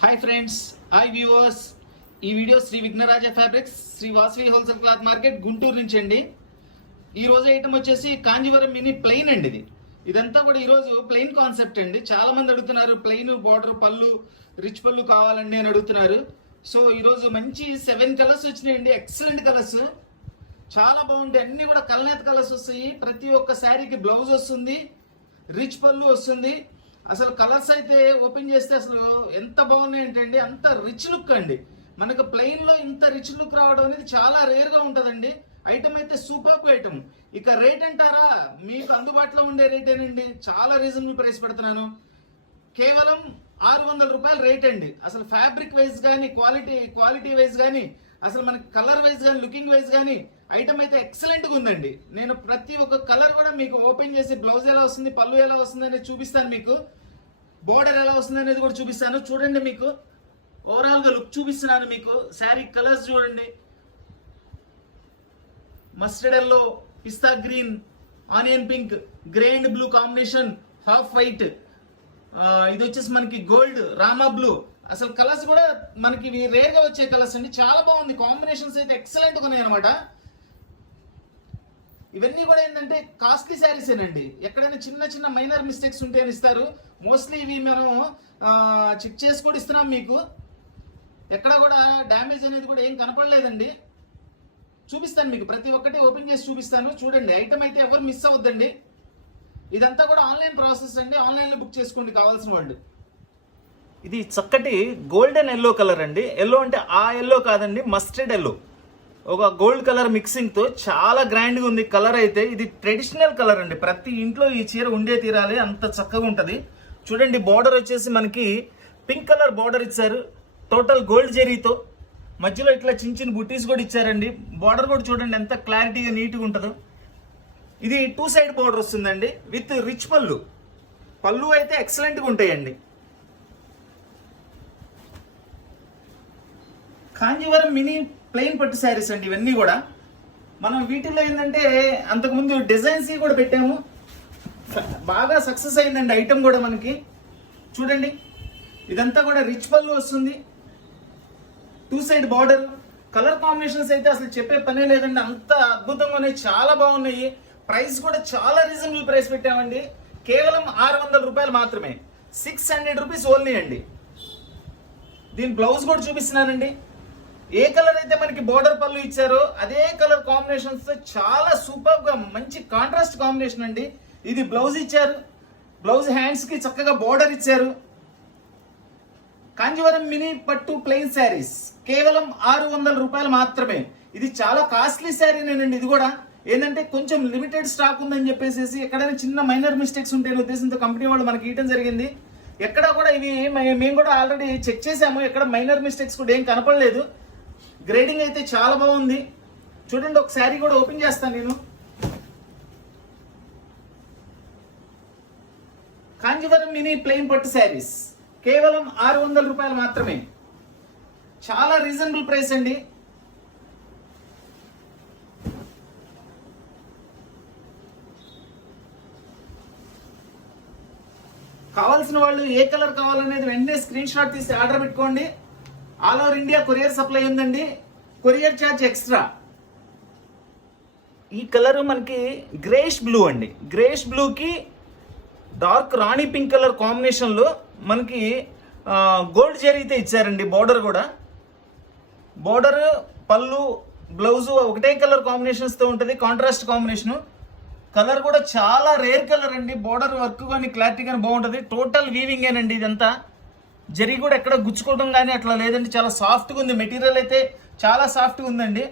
Hi friends, hi viewers. ఈ video Shri Vighnaraja fabrics, Shri Vasavi wholesale cloth market, Guntur నుంచి అండి. ఈ రోజు ఐటమ్ వచ్చేసి కాంజీవరం మినీ ప్లెయిన్ అండి. ఇదంతా కూడా ఈరోజు ప్లెయిన్ కాన్సెప్ట్ అండి. చాలా మంది అడుగుతున్నారు ప్లెయిన్ బార్డర్ పళ్ళు, రిచ్ పళ్ళు కావాలండి అని అడుగుతున్నారు. సో ఈరోజు మంచి 7 కలర్స్ వచ్చినాయండి. ఎక్సలెంట్ కలర్స్, చాలా బాగుంటాయి. అన్ని కూడా కల్నేత కలర్స్ వస్తాయి. ప్రతి ఒక్క శారీకి బ్లౌజ్ వస్తుంది, రిచ్ పళ్ళు వస్తుంది. అసలు కలర్స్ అయితే ఓపెన్ చేస్తే అసలు ఎంత బాగున్నాయి ఏంటండి, అంత రిచ్ లుక్ అండి. మనకు ప్లెయిన్ లో ఇంత రిచ్ లుక్ రావడం అనేది చాలా రేర్ గా ఉంటుందండి. ఐటమ్ అయితే సూపర్ ఐటమ్. ఇక రేట్ అంటారా, మీకు అందుబాటులో ఉండే రేటేనండి. చాలా రీజనబుల్ ప్రైస్ పెడుతున్నాను. కేవలం 600 రూపాయల రేట్ అండి. అసలు ఫ్యాబ్రిక్ వైజ్ కానీ, క్వాలిటీ వైజ్ కానీ, అసలు మనకి కలర్ వైజ్ కానీ, లుకింగ్ వైజ్ కానీ ఐటమ్ అయితే ఎక్సలెంట్ గా ఉందండి. నేను ప్రతి ఒక్క కలర్ కూడా మీకు ఓపెన్ చేసి బ్లౌజ్ ఎలా వస్తుంది, పళ్ళు ఎలా వస్తుంది అనేది చూపిస్తాను. మీకు బోర్డర్ ఎలా వస్తుంది అనేది కూడా చూపిస్తాను. చూడండి, మీకు ఓవరాల్ గా లుక్ చూపిస్తున్నాను. మీకు శారీ కలర్స్ చూడండి. Mustard yellow, pista green, onion pink, grey and blue combination, half white, ఇది వచ్చేసి మనకి గోల్డ్, రామా బ్లూ. అసలు కలర్స్ కూడా మనకి రేర్ గా వచ్చే కలర్స్ అండి. చాలా బాగుంది. కాంబినేషన్స్ అయితే ఎక్సలెంట్ గా ఉన్నాయి అనమాట. ఇవన్నీ కూడా ఏంటంటే కాస్ట్లీ శారీస్ ఏనండి. ఎక్కడైనా చిన్న చిన్న మైనర్ మిస్టేక్స్ ఉంటే అని ఇస్తారు. మోస్ట్లీ ఇవి మనం చెక్ చేసి కూడా ఇస్తున్నాం. మీకు ఎక్కడ కూడా డ్యామేజ్ అనేది కూడా ఏం కనపడలేదండి. చూపిస్తాను మీకు, ప్రతి ఒక్కటి ఓపెన్ చేసి చూపిస్తాను. చూడండి, ఐటమ్ అయితే ఎవరు మిస్ అవ్వద్దండి. ఇదంతా కూడా ఆన్లైన్ ప్రాసెస్ అండి. ఆన్లైన్ లో బుక్ చేసుకోండి కావాల్సిన వాళ్ళు. ఇది చక్కటి గోల్డెన్ ఎల్లో కలర్ అండి. ఎల్లో అంటే ఆ ఎల్లో కాదండి, మస్టర్డ్ ఎల్లో, ఒక గోల్డ్ కలర్ మిక్సింగ్ తో చాలా గ్రాండ్ గా ఉంది కలర్ అయితే. ఇది ట్రెడిషనల్ కలర్ అండి. ప్రతి ఇంట్లో ఈ చీర ఉండే తీరాలి, అంత చక్కగా ఉంటది. చూడండి, బార్డర్ వచ్చేసి మనకి పింక్ కలర్ బార్డర్ ఇచ్చారు, టోటల్ గోల్డ్ జెరీతో. మధ్యలో ఇట్లా చిన్న చిన్న బుటీస్ కూడా ఇచ్చారండి. బార్డర్ కూడా చూడండి ఎంత క్లారిటీగా నీట్గా ఉంటుందో. ఇది 2 సైడ్ బార్డర్ వస్తుందండి విత్ రిచ్ పళ్ళు. పళ్ళు అయితే ఎక్సలెంట్ గా ఉంటాయండి. కాంజీవరం మినీ ప్లెయిన్ పట్టు శారీస్ అండి ఇవన్నీ కూడా. మనం వీటిలో ఏంటంటే అంతకుముందు డిజైన్స్ కూడా పెట్టాము. బాగా సక్సెస్ అయిందండి ఐటమ్ కూడా మనకి. చూడండి, ఇదంతా కూడా రిచ్ పళ్ళు వస్తుంది, 2 సైడ్ బార్డర్. కలర్ కాంబినేషన్స్ అయితే అసలు చెప్పే పనే లేదండి, అంత అద్భుతంగా ఉన్నాయి, చాలా బాగున్నాయి. ప్రైస్ కూడా చాలా రీజనబుల్ ప్రైస్ పెట్టామండి. కేవలం 600 రూపాయలు మాత్రమే, 600 రూపీస్ ఓన్లీ అండి. దీని బ్లౌజ్ కూడా చూపిస్తున్నానండి. ఏ కలర్ అయితే మనకి బోర్డర్ పళ్ళు ఇచ్చారో అదే కలర్ కాంబినేషన్స్ తో చాలా సూపర్ గా మంచి కాంట్రాస్ట్ కాంబినేషన్ అండి. ఇది బ్లౌజ్ ఇచ్చారు. బ్లౌజ్ హ్యాండ్స్ కి చక్కగా బోర్డర్ ఇచ్చారు. కాంజీవరం మినీ పట్టు ప్లెయిన్ శారీస్ కేవలం 600 రూపాయలు మాత్రమే. ఇది చాలా కాస్ట్లీ శారీనేనండి. ఇది కూడా ఏంటంటే కొంచెం లిమిటెడ్ స్టాక్ ఉందని చెప్పేసి ఎక్కడైనా చిన్న మైనర్ మిస్టేక్స్ ఉంటే ఉద్దేశంతో కంపెనీ వాళ్ళు మనకి ఇవ్వడం జరిగింది. ఎక్కడ కూడా ఇవి మేము కూడా ఆల్రెడీ చెక్ చేసాము. ఎక్కడ మైనర్ మిస్టేక్స్ కూడా ఏం కనపడలేదు. గ్రేడింగ్ అయితే చాలా బాగుంది. చూడండి, ఒక శారీ కూడా ఓపెన్ చేస్తాను నేను. కాంజీవరం మినీ ప్లెయిన్ పట్టు శారీస్ కేవలం 600 రూపాయలు మాత్రమే. చాలా రీజనబుల్ ప్రైస్ అండి. కావాల్సిన వాళ్ళు ఏ కలర్ కావాలనేది వెంటనే స్క్రీన్ షాట్ తీసి ఆర్డర్ పెట్టుకోండి. All over India courier supply ఉందండి. Courier charge extra. ఈ కలర్ మనకి గ్రేష్ బ్లూ అండి. గ్రేష్ బ్లూకి dark rani pink colour combination లో మనకి గోల్డ్ జెరీతో ఇచ్చారండి. బార్డర్ కూడా, బార్డర్, పళ్ళు, బ్లౌజ్ ఒకటే కలర్ కాంబినేషన్స్ తో ఉంటుంది, కాంట్రాస్ట్ కాంబినేషన్. కలర్ కూడా చాలా రేర్ కలర్ అండి. బార్డర్ వర్క్ కానీ క్లారిటీ కానీ బాగుంటుంది. టోటల్ వీవింగ్ ఏనండి ఇదంతా. జరీ కూడా ఎక్కడ గుచ్చుకోవడం కానీ అట్లా లేదండి. చాలా సాఫ్ట్గా ఉంది. మెటీరియల్ అయితే చాలా సాఫ్ట్గా ఉందండి.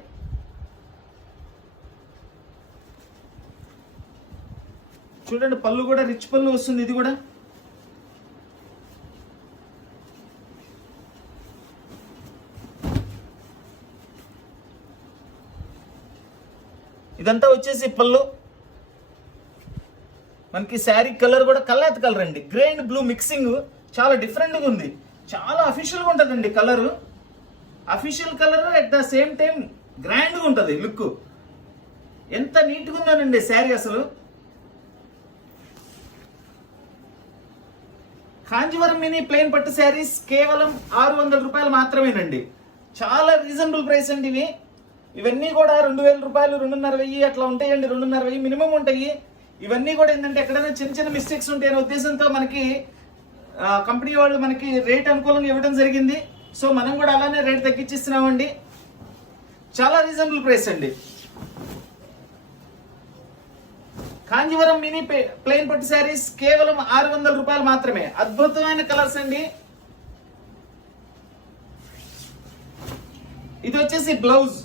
చూడండి, పళ్ళు కూడా రిచ్ పళ్ళు వస్తుంది. ఇది కూడా ఇదంతా వచ్చేసి పళ్ళు. మనకి శారీ కలర్ కూడా కల్నేత కలర్ అండి. గ్రే అండ్ బ్లూ మిక్సింగ్ చాలా డిఫరెంట్ గా ఉంది. చాలా అఫీషియల్ గా ఉంటుందండి colour. Official colour at the same time grand గా ఉంటుంది లుక్. ఎంత నీట్ గా ఉందనండి శారీ అసలు. కాంజీవరం మినీ ప్లెయిన్ పట్టు శారీస్ కేవలం 600 రూపాయలు మాత్రమేనండి. చాలా రీజనబుల్ ప్రైస్ అండి ఇవన్నీ కూడా 2000 రూపాయలు, 2500 అట్లా ఉంటాయండి. 2500 మినిమం ఉంటాయి. ఇవన్నీ కూడా ఏంటంటే ఎక్కడైనా చిన్న చిన్న మిస్టేక్స్ ఉంటాయనే ఉద్దేశంతో మనకి కంపెనీ వాళ్ళు మనకి రేట్ అనుకూలంగా ఇవ్వడం జరిగింది. సో మనం కూడా అలానే రేట్ తగ్గించిస్తున్నామండి. చాలా రీజనబుల్ ప్రైస్ అండి. కాంజీవరం మినీ ప్లెయిన్ పట్టు శారీస్ కేవలం 600 రూపాయలు మాత్రమే. అద్భుతమైన కలర్స్ అండి. ఇది వచ్చేసి బ్లౌజ్.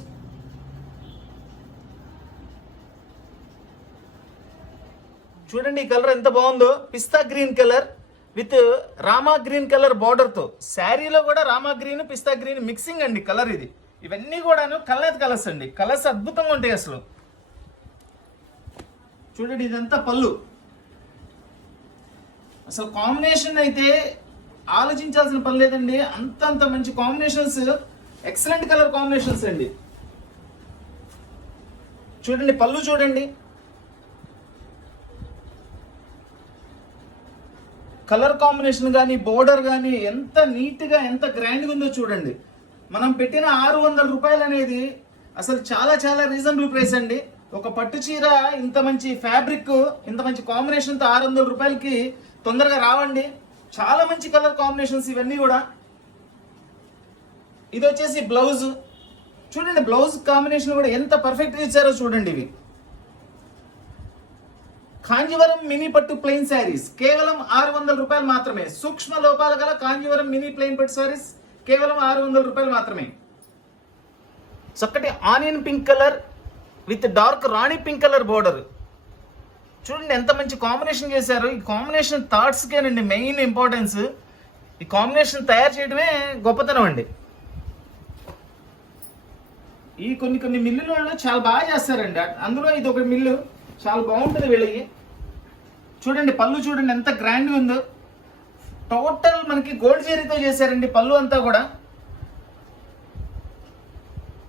చూడండి ఈ కలర్ ఎంత బాగుందో. పిస్తా green colour with Rama green colour border తో. శారీలో కూడా రామా గ్రీన్ పిస్తా గ్రీన్ మిక్సింగ్ అండి కలర్ ఇది. ఇవన్నీ కూడాను కలర్ కలర్స్ అండి. కలర్స్ అద్భుతంగా ఉంటాయి అసలు. చూడండి ఇదంతా పళ్ళు. అసలు కాంబినేషన్ అయితే ఆలోచించాల్సిన పని లేదండి. అంత మంచి కాంబినేషన్స్, ఎక్సలెంట్ కలర్ కాంబినేషన్స్ అండి. చూడండి పళ్ళు చూడండి, కలర్ కాంబినేషన్ కానీ బోర్డర్ కానీ ఎంత నీట్గా ఎంత గ్రాండ్గా ఉందో చూడండి. మనం పెట్టిన 600 రూపాయలు అనేది అసలు చాలా చాలా రీజనబుల్ ప్రైస్ అండి. ఒక పట్టు చీర ఇంత మంచి ఫ్యాబ్రిక్, ఇంత మంచి కాంబినేషన్తో 600 రూపాయలకి తొందరగా రావండి. చాలా మంచి కలర్ కాంబినేషన్స్ ఇవన్నీ కూడా. ఇది వచ్చేసి బ్లౌజ్. చూడండి బ్లౌజ్ కాంబినేషన్ కూడా ఎంత పర్ఫెక్ట్గా ఇచ్చారో చూడండి. ఇవి కాంజీవరం మినీ పట్టు ప్లెయిన్ శారీస్ కేవలం 600 రూపాయలు మాత్రమే. సూక్ష్మ లోపాలు గల కాంజీవరం మినీ ప్లెయిన్ పట్టు శారీస్ కేవలం 600 రూపాయలు మాత్రమే. చక్కటి onion pink colour with dark rani pink colour border. చూడండి ఎంత మంచి కాంబినేషన్ చేశారు. ఈ కాంబినేషన్ థాట్స్కేనండి మెయిన్ ఇంపార్టెన్స్. ఈ కాంబినేషన్ తయారు చేయడమే గొప్పతనం అండి. ఈ కొన్ని మిల్లులలో చాలా బాగా చేస్తారండి. అందులో ఇది ఒక మిల్లు, చాలా బాగుంటుంది వీళ్ళకి. చూడండి పళ్ళు చూడండి ఎంత గ్రాండ్గా ఉందో. టోటల్ మనకి గోల్డ్ జరీతో చేశారండి పళ్ళు అంతా కూడా.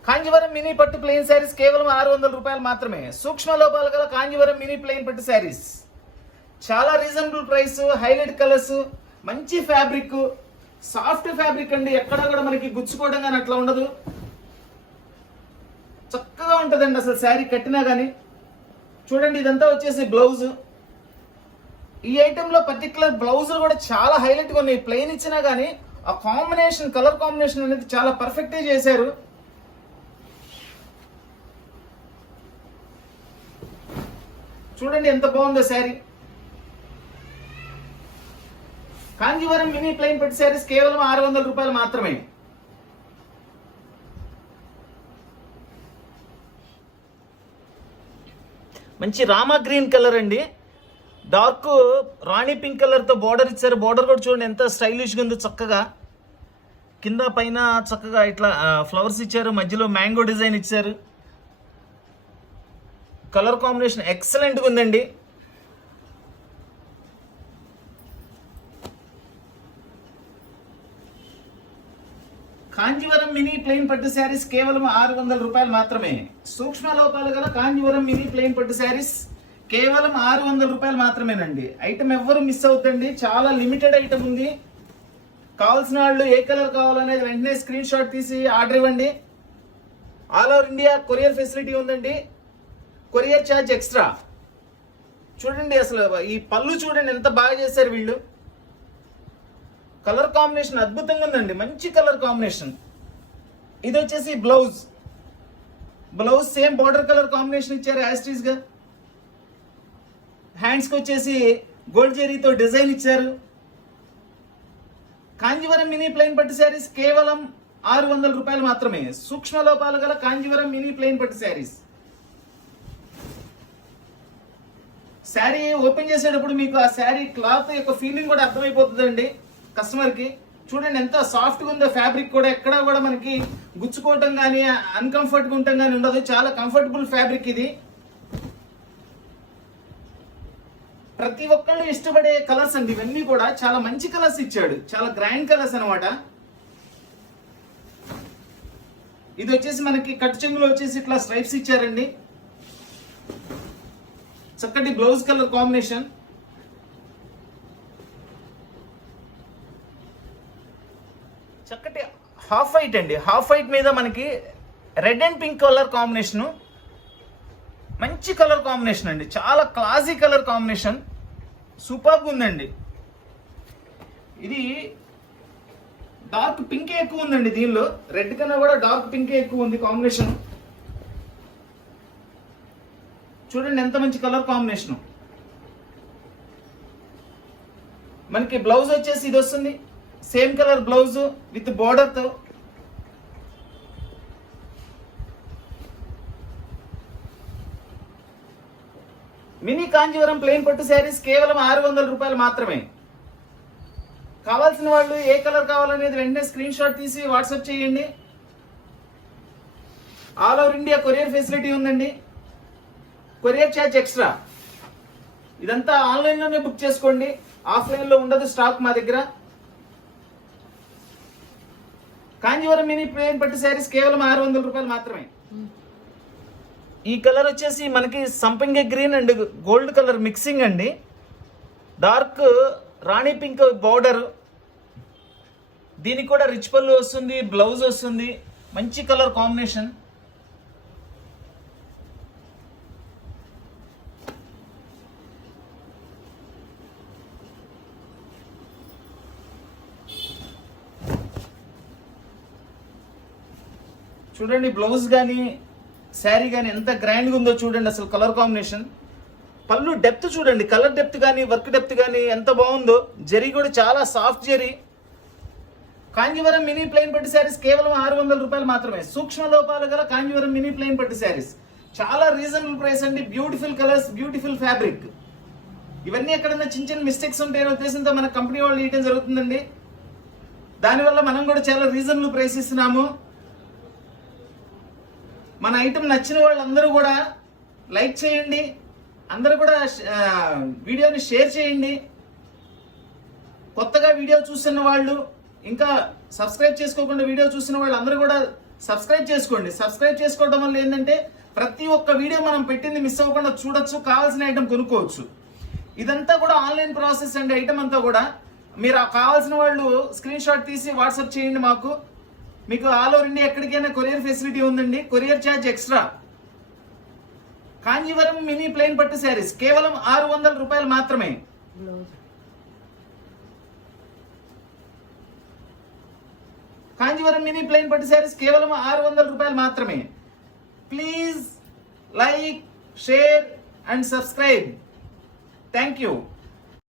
కాంజీవరం మినీ పట్టు ప్లెయిన్ శారీస్ కేవలం 600 రూపాయలు మాత్రమే. సూక్ష్మ లోపాలు గల కాంజీవరం మినీ ప్లెయిన్ పట్టు శారీస్. చాలా రీజనబుల్ ప్రైస్, హైలైట్ కలర్స్, మంచి ఫ్యాబ్రిక్, సాఫ్ట్ ఫ్యాబ్రిక్ అండి. ఎక్కడ కూడా మనకి గుచ్చుకోవడం కానీ అట్లా ఉండదు. చక్కగా ఉంటుందండి అసలు శారీ కట్టినా కానీ. చూడండి ఇదంతా వచ్చేసి బ్లౌజ్. ఈ ఐటెంలో పర్టికులర్ బ్లౌజులు కూడా చాలా హైలైట్గా ఉన్నాయి. ప్లెయిన్ ఇచ్చినా కానీ ఆ కాంబినేషన్, కలర్ కాంబినేషన్ అనేది చాలా పర్ఫెక్ట్గా చేశారు. చూడండి ఎంత బాగుందో శారీ. కాంజీవరం మినీ ప్లెయిన్ పట్టు శారీస్ కేవలం 600 రూపాయలు మాత్రమే. మంచి రామా గ్రీన్ కలర్ అండి. డార్క్ రాణి పింక్ కలర్తో బార్డర్ ఇచ్చారు. బార్డర్ కూడా చూడండి ఎంత స్టైలిష్గా ఉందో. చక్కగా కింద పైన చక్కగా ఇట్లా ఫ్లవర్స్ ఇచ్చారు. మధ్యలో మ్యాంగో డిజైన్ ఇచ్చారు. కలర్ కాంబినేషన్ ఎక్సలెంట్గా ఉందండి. కాంజీవరం మినీ ప్లెయిన్ పట్టు శారీస్ కేవలం 600 రూపాయలు మాత్రమే. సూక్ష్మ లోపాలు గల కాంజీవరం మినీ ప్లెయిన్ పట్టు శారీస్ కేవలం 600 రూపాయలు మాత్రమేనండి. ఐటమ్ ఎవ్వరు మిస్ అవుతండి. చాలా లిమిటెడ్ ఐటమ్ ఉంది. కావాల్సిన వాళ్ళు ఏ కలర్ కావాలనేది వెంటనే స్క్రీన్ షాట్ తీసి ఆర్డర్ ఇవ్వండి. All over India courier facility ఉందండి. Courier charge extra. చూడండి అసలు ఈ పళ్ళు చూడండి ఎంత బాగా చేశారు వీళ్ళు. కలర్ కాంబినేషన్ అద్భుతంగా ఉందండి. మంచి కలర్ కాంబినేషన్. ఇది వచ్చేసి blouse. Blouse same border colour combination ఇచ్చారు యాస్టీస్ గా. హ్యాండ్స్ కి వచ్చేసి గోల్డ్ జరీతో డిజైన్ ఇచ్చారు. కాంజీవరం మినీ ప్లెయిన్ పట్టు శారీస్ కేవలం 600 రూపాయలు మాత్రమే. సూక్ష్మ లోపాలు గల కాంజీవరం మినీ ప్లెయిన్ పట్టు శారీస్. శారీ ఓపెన్ చేసేటప్పుడు మీకు ఆ శారీ క్లాత్ యొక్క ఫీలింగ్ కూడా అర్థమైపోతుందండి కస్టమర్ కి. చూడండి ఎంత సాఫ్ట్గా ఉందో. ఫ్యాబ్రిక్ కూడా ఎక్కడా కూడా మనకి గుచ్చుకోవటం కానీ అన్కంఫర్ట్గా ఉండటం కానీ ఉండదు. చాలా కంఫర్టబుల్ ఫ్యాబ్రిక్ ఇది. ప్రతి ఒక్కళ్ళు ఇష్టపడే కలర్స్ అండి ఇవన్నీ కూడా. చాలా మంచి కలర్స్ ఇచ్చాడు. చాలా గ్రాండ్ కలర్స్ అనమాట. ఇది వచ్చేసి మనకి కట్ చెంగులో వచ్చేసి ఇట్లా స్ట్రైప్స్ ఇచ్చారండి. చక్కటి బ్లౌజ్ కలర్ కాంబినేషన్. చక్కటి హాఫ్ వైట్ అండి. హాఫ్ వైట్ మీద మనకి red and pink colour combination, మంచి కలర్ కాంబినేషన్ అండి, చాలా క్లాసీ కలర్ కాంబినేషన్, సూపర్గా ఉందండి. ఇది డార్క్ పింకే ఎక్కువ ఉందండి, దీనిలో రెడ్ కన్నా కూడా డార్క్ పింకే ఎక్కువ ఉంది కాంబినేషన్. చూడండి ఎంత మంచి కలర్ కాంబినేషన్. మనకి బ్లౌజ్ వచ్చేసి ఇది వస్తుంది, సేమ్ కలర్ బ్లౌజ్ విత్ బోర్డర్తో. మినీ కాంజీవరం ప్లెయిన్ పట్టు శారీస్ కేవలం 600 రూపాయలు మాత్రమే. కావాల్సిన వాళ్ళు ఏ కలర్ కావాలనేది వెంటనే స్క్రీన్ షాట్ తీసి వాట్సాప్ చేయండి. All over India courier facility ఉందండి, కొరియర్ ఛార్జ్ ఎక్స్ట్రా. ఇదంతా ఆన్లైన్లోనే బుక్ చేసుకోండి, ఆఫ్లైన్లో ఉండదు స్టాక్ మా దగ్గర. కాంజీవరం మినీ ప్లెయిన్ పట్టు శారీస్ కేవలం 600 రూపాయలు మాత్రమే. ఈ కలర్ వచ్చేసి మనకి సంపంగి green and gold colour mixing అండి, డార్క్ రాణి పింక్ బోర్డర్. దీనికి కూడా రిచ్ పళ్ళు వస్తుంది, బ్లౌజ్ వస్తుంది, మంచి కలర్ కాంబినేషన్. చూడండి బ్లౌజ్ కానీ శారీ కానీ ఎంత గ్రాండ్గా ఉందో చూడండి, అసలు కలర్ కాంబినేషన్. పళ్ళు డెప్త్ చూడండి, కలర్ డెప్త్ కానీ వర్క్ డెప్త్ కానీ ఎంత బాగుందో. జరీ కూడా చాలా soft zari. Kanjeevaram mini plain పట్టు శారీస్ కేవలం 600 రూపాయలు మాత్రమే. సూక్ష్మ లోపాలు గల కాంజీవరం మినీ ప్లెయిన్ పట్టు శారీస్ చాలా రీజనబుల్ ప్రైస్ అండి. Beautiful colours, beautiful fabric. ఇవన్నీ ఎక్కడన్నా చిన్న చిన్న మిస్టేక్స్ ఉంటాయనే ఉద్దేశంతో మన కంపెనీ వాళ్ళు ఇవ్వడం జరుగుతుందండి. దానివల్ల మనం కూడా చాలా రీజనబుల్ ప్రైస్ ఇస్తున్నాము. మన ఐటమ్ నచ్చిన వాళ్ళందరూ కూడా లైక్ చేయండి, అందరూ కూడా వీడియోని షేర్ చేయండి. కొత్తగా వీడియో చూస్తున్న వాళ్ళు, ఇంకా సబ్స్క్రైబ్ చేసుకోకుండా వీడియో చూస్తున్న వాళ్ళు అందరూ కూడా సబ్స్క్రైబ్ చేసుకోండి. సబ్స్క్రైబ్ చేసుకోవడం వల్ల ఏంటంటే ప్రతి ఒక్క వీడియో మనం పెట్టింది మిస్ అవ్వకుండా చూడొచ్చు, కావాల్సిన ఐటమ్ కొనుక్కోవచ్చు. ఇదంతా కూడా ఆన్లైన్ ప్రాసెస్ అండి. ఐటమ్ అంతా కూడా మీరు కావాల్సిన వాళ్ళు స్క్రీన్ షాట్ తీసి వాట్సాప్ చేయండి మాకు. మీకు ఆల్ ఓవర్ ఇండియా ఎక్కడికైనా కొరియర్ ఫెసిలిటీ ఉందండి, courier charge extra. Kanjeevaram mini plain పట్టు శారీస్ కేవలం 600 రూపాయలు మాత్రమే. కాంజీవరం మినీ ప్లెయిన్ పట్టు శారీస్ కేవలం 600 రూపాయలు మాత్రమే. Please like, share and subscribe. Thank you.